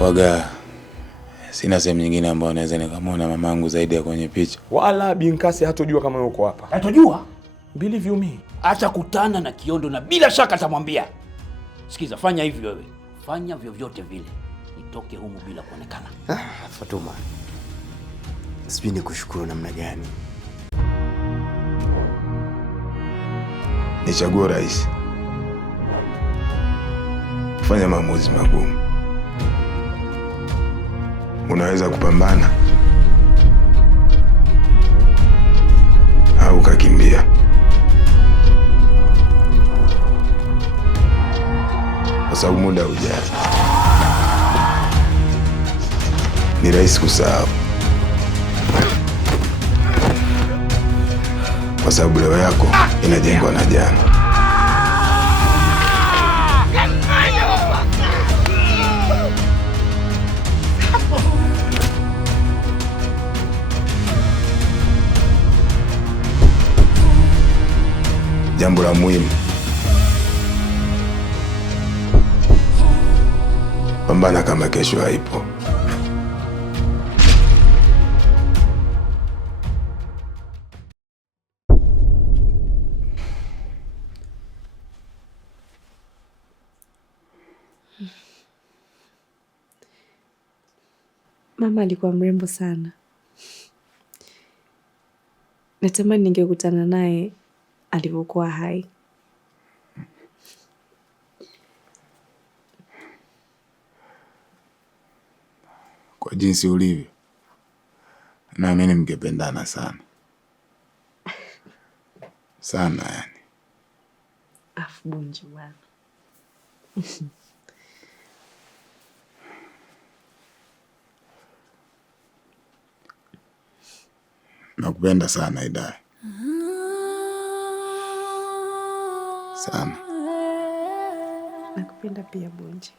Waga sina sehemu nyingine ambayo naweza nikamwona mamangu zaidi ya kwenye picha. Wala Binkasi hatojua kama yuko hapa. Hatojua? Believe me. Acha kutana na Kiondo na bila shaka atamwambia. Sikiza, fanya hivi wewe. Fanya vyovyote vile. Nitoke humu bila kuonekana. Fatuma. Sijui nikushukuru namna gani. Ni chaguo rahisi. Fanya maamuzi magumu. Unaweza kupambana au kukimbia. Kwa sababu muda hujaa. Ni rahisi kusahau. Kwa sababu leo yako inajengwa na jana. Jambo la muhimu, pambana kama kesho haipo. Mama alikuwa mrembo sana. Natamani ningekutana naye alivyokuwa hai. Kwa jinsi ulivyo, naamini mngependana sana. Sana yani. Afu Bunju bwana. Nakupenda sana Hidaya. Sana. Nakupenda pia Bunju.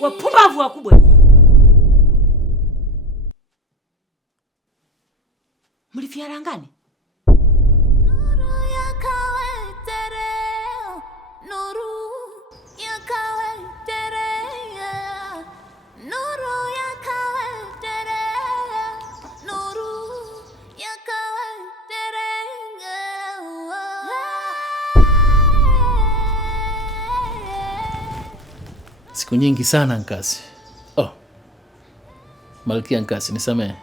Wapumbavu wakubwa. Mlifiana ngani? Siku nyingi sana Nkasi. Oh. Malkia Nkasi, nisamehe.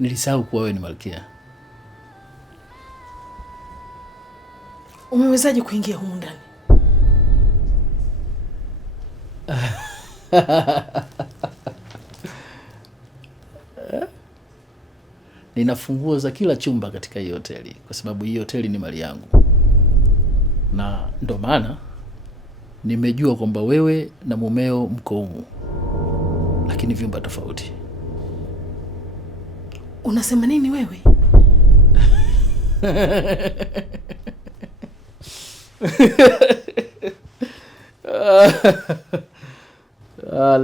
Nilisahau kuwa wewe ni Malkia. Umewezaje kuingia humu ndani? Nina funguo za kila chumba katika hii hoteli kwa sababu hii hoteli ni mali yangu. Na ndo maana nimejua kwamba wewe na mumeo mko humu, lakini vyumba tofauti. Unasema nini wewe? La.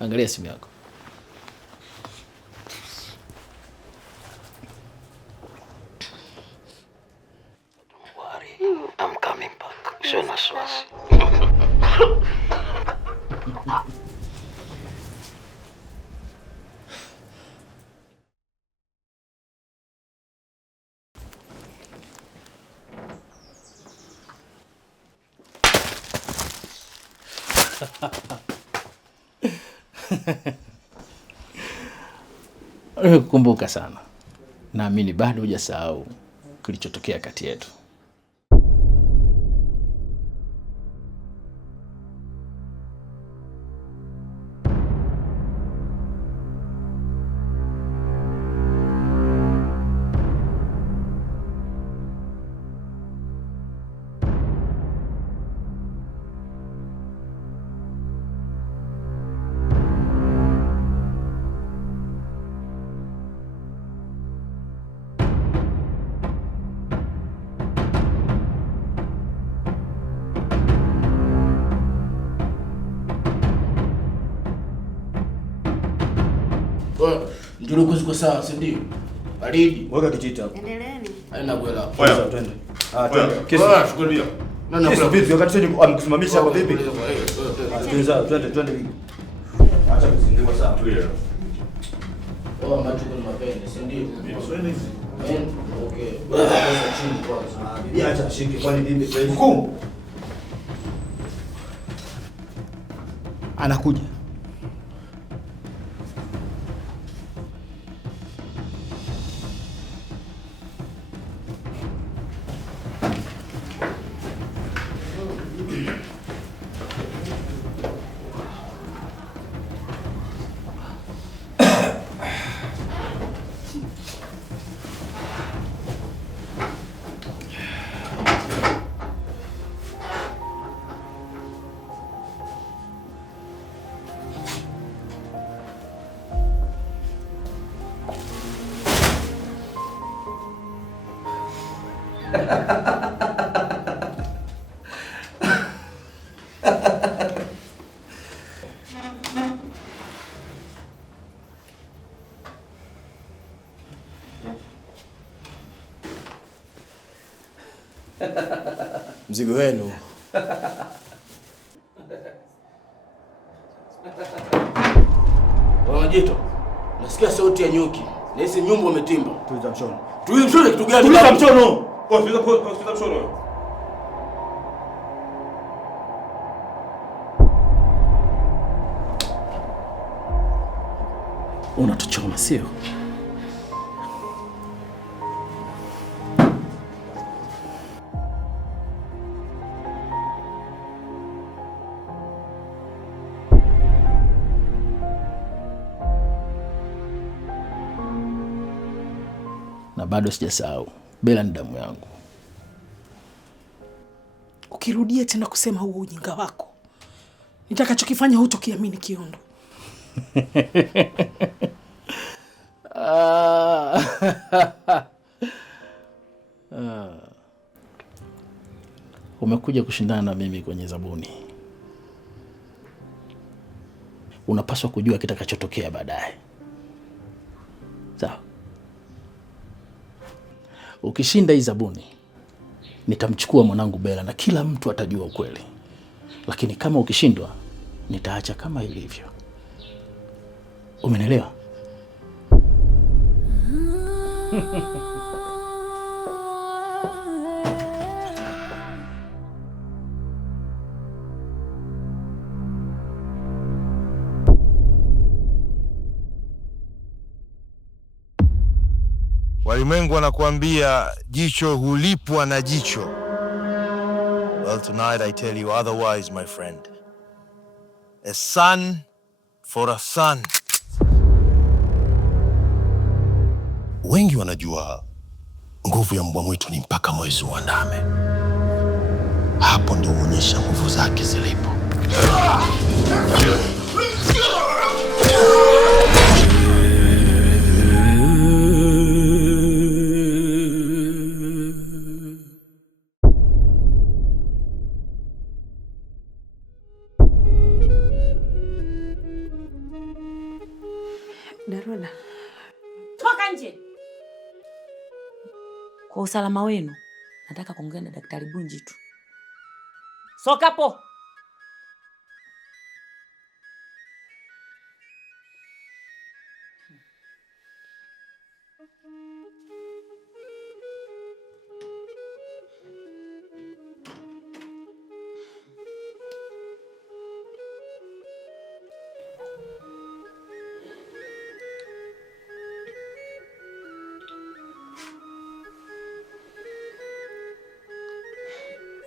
Angalia simu yako. I'm coming back. Sio na wasiwasi. Kumbuka sana. Naamini bado hujasahau kilichotokea kati yetu. Ndio kuzi sawa, si ndio? Baridi. Weka kijita hapo. Endeleeni. Haina kwela. Sasa twende. Twende. Kesi. Shukrani. Kesi vipi wakati sio amekusimamisha hapo vipi? Twende. Acha kuzingua sawa. Macho kuna mapende, si ndio? Okay. Chini kwanza. Bibi acha ashike kwani bibi mkuu. Anakuja. Mzigo wenu. Wajito. Nasikia sauti ya nyuki. Na hisi nyumbu wametimba. Tuliza mshono. Tuliza mshono kitu gani? Tuliza mshono. Tuliza mshono. Unatuchoma sio? Na bado sijasahau. Bella ni damu yangu. Ukirudia tena kusema huo ujinga wako, nitakachokifanya hutokiamini Kiondo. Umekuja kushindana na mimi kwenye zabuni. Unapaswa kujua kitakachotokea baadaye. Sawa? Ukishinda hii zabuni, nitamchukua mwanangu Bella na kila mtu atajua ukweli. Lakini kama ukishindwa, nitaacha kama ilivyo. Umenielewa? Walimwengu wanakuambia jicho hulipwa na jicho. Well, tonight I tell you otherwise, my friend. A son for a son. Wengi wanajua nguvu ya mbwa mwitu ni mpaka mwezi uandame. Hapo ndio huonyesha nguvu zake zilipo. Daroda, toka nje. Kwa usalama wenu, nataka kuongea na Daktari Bunji tu. Sokapo.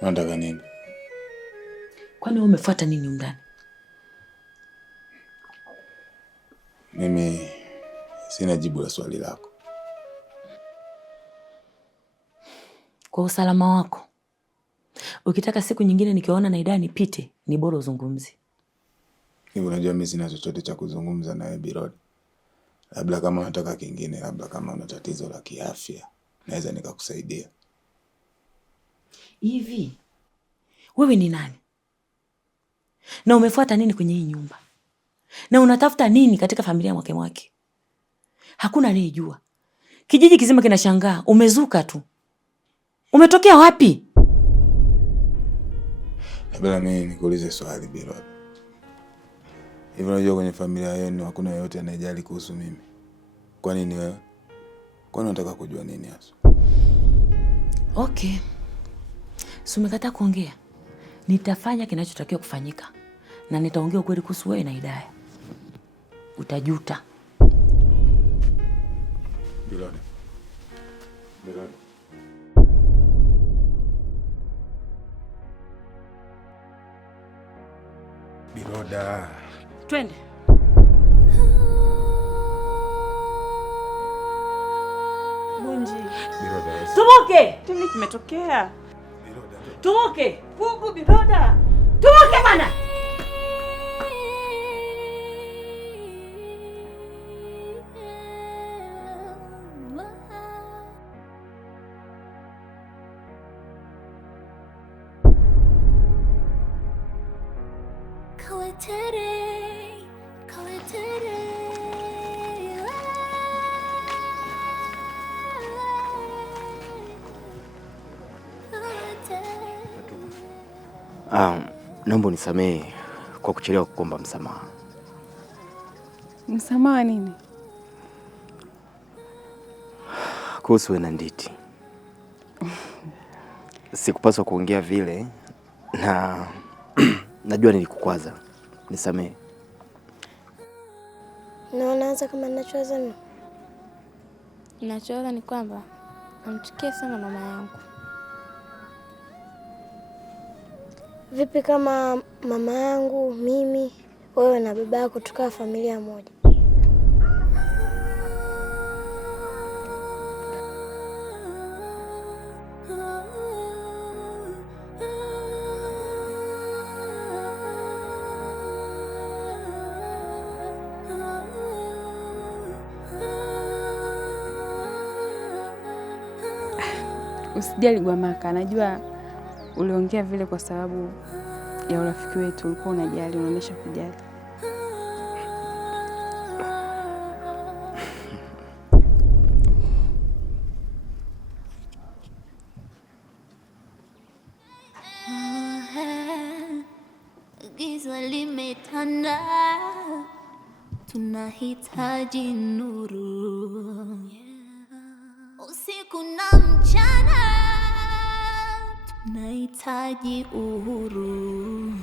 Unataka nini? Kwani wewe umefuata nini ndani? Mimi sina jibu la swali lako. Kwa usalama wako. Ukitaka siku nyingine nikiona na Ida nipite, ni bora uzungumzi. Hivi unajua mimi sina chochote cha kuzungumza nawe Birodi. Labda kama unataka kingine, labda kama una tatizo la kiafya, naweza nikakusaidia. Hivi wewe ni nani? Na umefuata nini kwenye hii nyumba? Na unatafuta nini katika familia Mwake Mwake? Hakuna anayejua. Kijiji kizima kinashangaa, umezuka tu. Umetokea wapi? Labda mimi nikuulize swali Birod. Hivi unajua kwenye familia yenu hakuna yeyote anayejali kuhusu mimi? Kwa nini wewe? Kwani unataka kujua nini hasa? Okay. Si umekataa kuongea? Nitafanya kinachotakiwa kufanyika. Na nitaongea ukweli kuhusu wewe na Hidaya. Utajuta. Birod. Birod. Biroda. Twende. Bunji. Biroda. Tumoke! Nini kimetokea? Biroda. Tumoke! Fungu Biroda! Tumoke bana! Naomba unisamehe kwa kuchelewa kuomba msamaha. Msamaha nini? Kuhusu wewe na Nditi. Sikupaswa kuongea vile na najua nilikukwaza. Nisamehe. Naona kama ninachowaza mimi. Ninachowaza ni kwamba namchukia sana mama yangu. Vipi kama mama yangu, mimi, wewe na baba yako tukawa familia moja? Usijali Gwamaka, najua uliongea vile kwa sababu ya urafiki wetu, ulikuwa unajali, unaonyesha kujali. Giza limetanda, tunahitaji nuru. Usiku na mchana tunahitaji uhuru.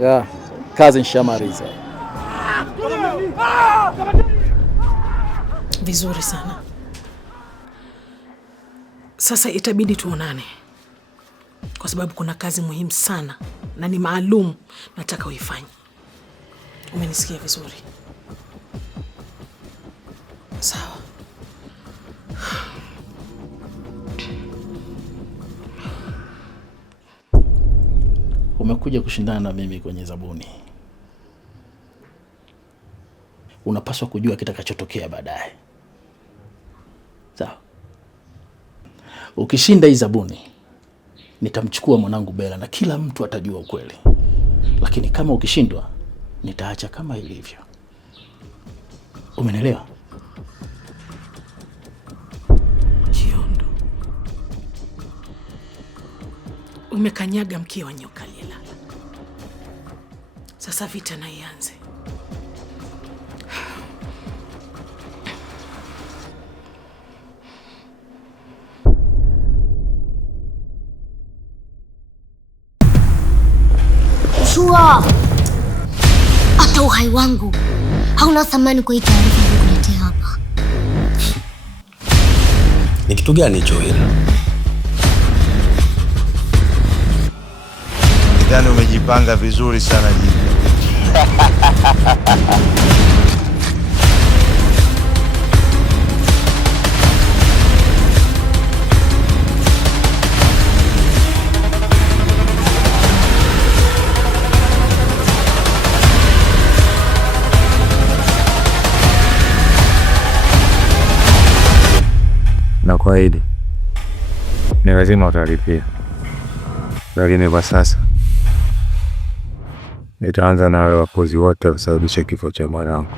Ya, kazi nishamaliza. Vizuri sana. Sasa itabidi tuonane, kwa sababu kuna kazi muhimu sana na ni maalum nataka uifanye. Umenisikia vizuri? Sawa. Umekuja kushindana na mimi kwenye zabuni. Unapaswa kujua kitakachotokea baadaye. Sawa. Ukishinda hii zabuni, nitamchukua mwanangu Bella na kila mtu atajua ukweli. Lakini kama ukishindwa, nitaacha kama ilivyo. Umenielewa? Kiondo, umekanyaga mkia wa nyoka aliyelala. Sasa vita na ianze. Najua hata uhai wangu hauna thamani kwa hii taarifa nilikuletea hapa. Ni kitu gani hicho hilo? Nadhani umejipanga vizuri sana Jiko. Na kuahidi ni lazima utalipia, lakini kwa sasa nitaanza na wale wapuzi wote wasababisha kifo cha mwanangu.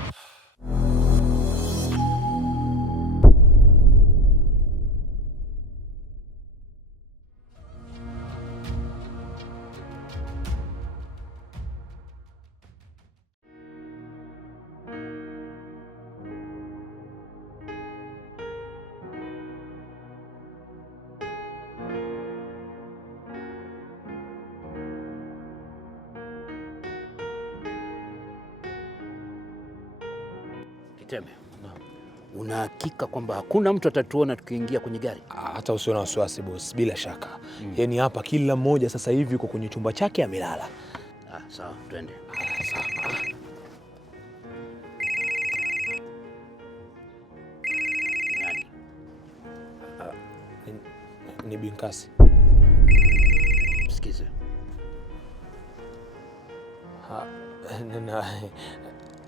Kitembe, una hakika kwamba hakuna mtu atatuona tukiingia kwenye gari? Hata usiwe na wasiwasi boss, bila shaka. Yaani hapa kila mmoja sasa hivi yuko kwenye chumba chake amelala. Sawa, twende. Sawa. Nani? Ni Binkasi. Sikize.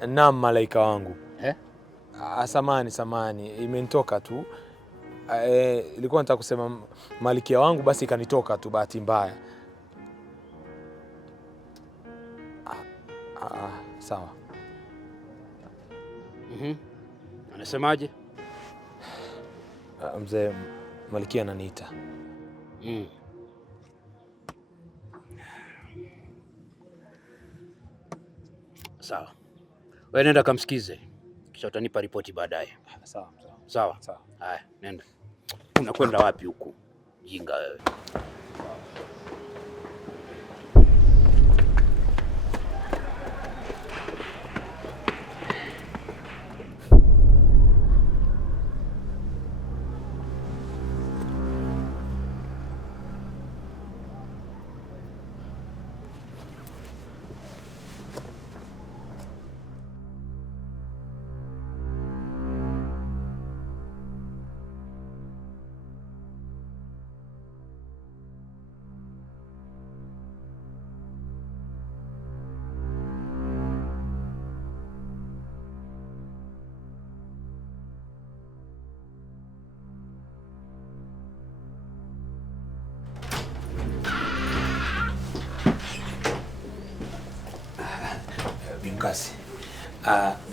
Naam malaika wangu. Samahani, imenitoka tu. Ilikuwa nataka kusema malikia wangu, basi ikanitoka tu bahati mbaya. Sawa. Anasemaje? Mzee, malikia ananiita. Sawa. Wewe nenda kamsikize. Kisha utanipa ripoti baadaye. Sawa. Haya, nenda. Unakwenda wapi huku? Jinga wewe.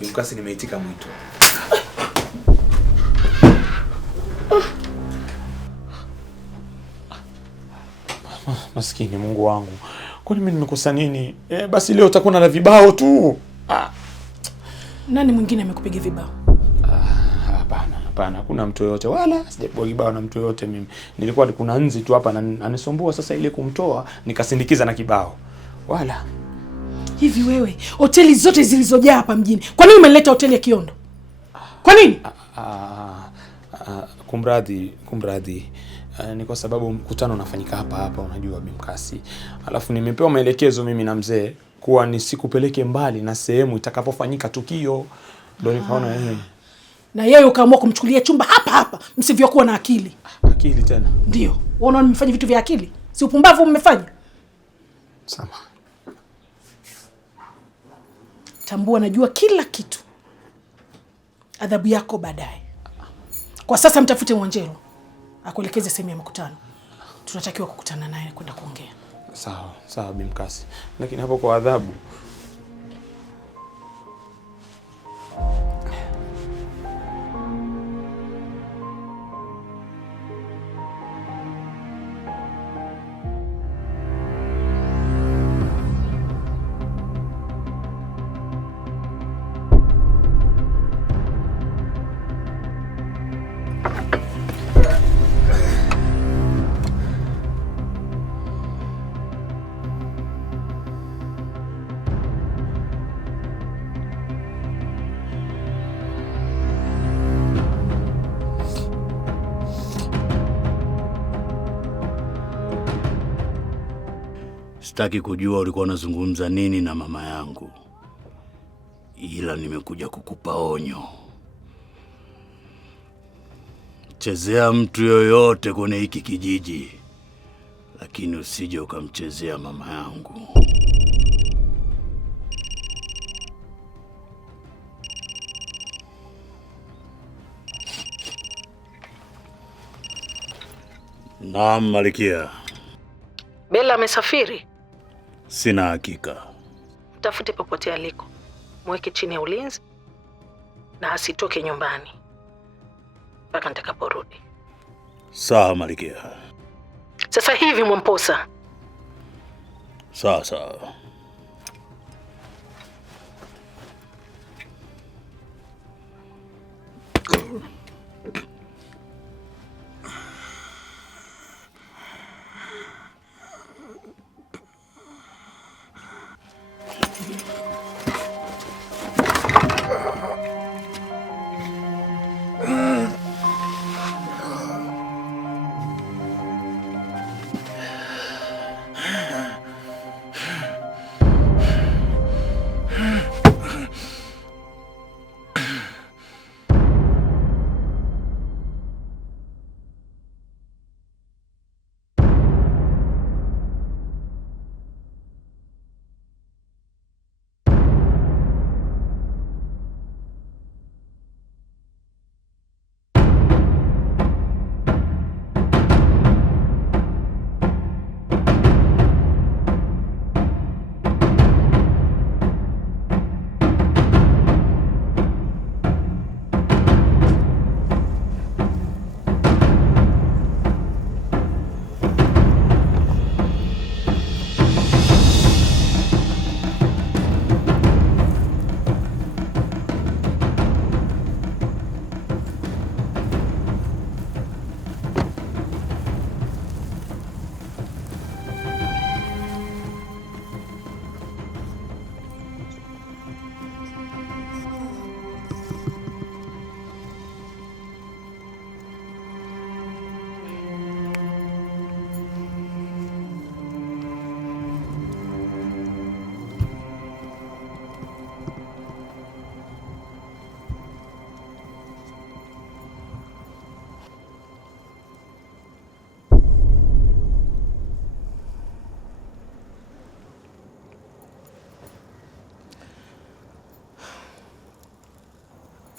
Binkasi nimeitika mwito. Maskini Mungu wangu. Kwani mimi nimekosa nini? Basi leo utakuwa na vibao tu. Nani mwingine amekupiga vibao? Hapana, hakuna mtu yote wala sijapigwa kibao na mtu yote mimi. Nilikuwa kuna nzi tu hapa anisumbua, sasa ile kumtoa nikasindikiza na kibao. Wala. Hivi wewe, hoteli zote zilizojaa hapa mjini, kwa nini umeleta hoteli ya Kiondo? Kwa nini? Kumradhi. Ni kwa sababu mkutano unafanyika hapa unajua Bimkasi. Alafu nimepewa maelekezo mimi na mzee kuwa nisikupeleke mbali na sehemu itakapofanyika tukio. Ndio nikaona Na yeye ukaamua kumchukulia chumba hapa msivyokuwa na akili. Akili tena? Ndio. Unaona mmefanya vitu vya akili? Si upumbavu mmefanya? Sama. Tambua najua kila kitu. Adhabu yako baadaye. Kwa sasa mtafute Mwanjelo akuelekeze sehemu ya mkutano. Tunatakiwa kukutana naye kwenda kuongea. Sawa Bimkasi. Lakini hapo kwa adhabu. Sitaki kujua ulikuwa unazungumza nini na mama yangu, ila nimekuja kukupa onyo. Chezea mtu yoyote kwenye hiki kijiji, lakini usije ukamchezea mama yangu. Naam, Malikia. Bella amesafiri? Sina hakika. Mtafute popote aliko, mweke chini ya ulinzi na asitoke nyumbani mpaka nitakaporudi. Sawa, Malikia. Sasa hivi Mwamposa. Sawa sawa.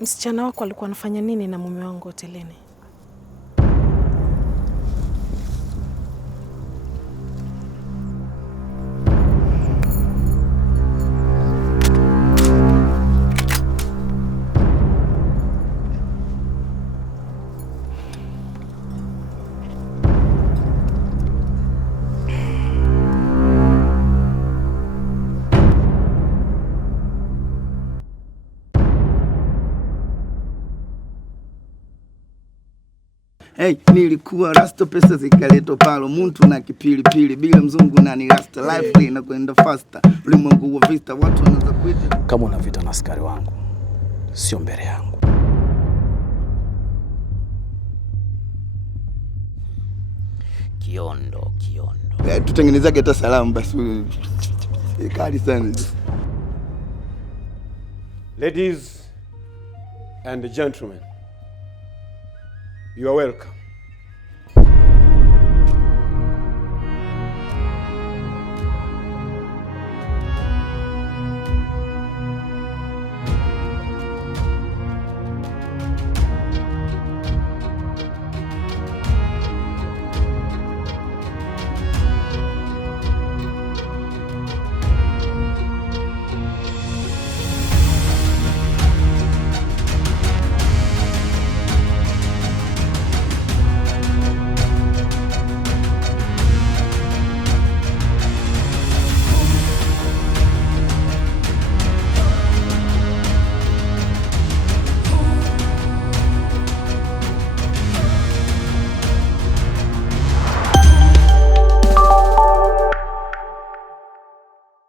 Msichana wako alikuwa anafanya nini na mume wangu hotelini? Hey, nilikuwa rasta pesa zikaletwa palo muntu na kipilipili bila mzungu na ni rasta life na kwenda faster ulimwengu wa vista watu wanaanza kuita. Kama una vita na askari wangu sio mbele yangu. Kiondo. Tutengenezake hata salamu basi. Kali sana. Ladies and gentlemen, you are welcome.